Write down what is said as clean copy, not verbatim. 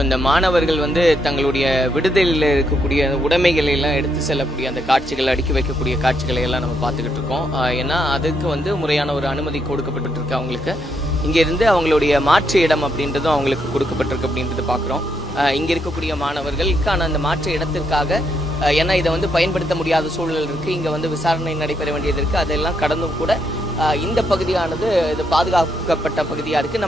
இப்போ இந்த மாணவர்கள் தங்களுடைய விடுதலையில் இருக்கக்கூடிய உடைமைகளை எல்லாம் எடுத்து செல்லக்கூடிய அந்த காட்சிகளை அடுக்கி வைக்கக்கூடிய காட்சிகளை எல்லாம் நம்ம பார்த்துக்கிட்டு இருக்கோம். ஏன்னா அதுக்கு முறையான ஒரு அனுமதி கொடுக்கப்பட்டு இருக்கு அவங்களுக்கு. இங்கிருந்து அவங்களுடைய மாற்று இடம் அப்படின்றதும் அவங்களுக்கு கொடுக்கப்பட்டிருக்கு அப்படின்றது பார்க்குறோம். இங்கே இருக்கக்கூடிய மாணவர்களுக்கான அந்த மாற்று இடத்திற்காக, ஏன்னா இதை பயன்படுத்த முடியாத சூழல் இருக்குது, இங்கே விசாரணை நடைபெற வேண்டியது இருக்குது, அதெல்லாம் கடந்தும் கூட இந்த பகுதியானது இது பாதுகாக்கப்பட்ட பகுதியாக இருக்குது.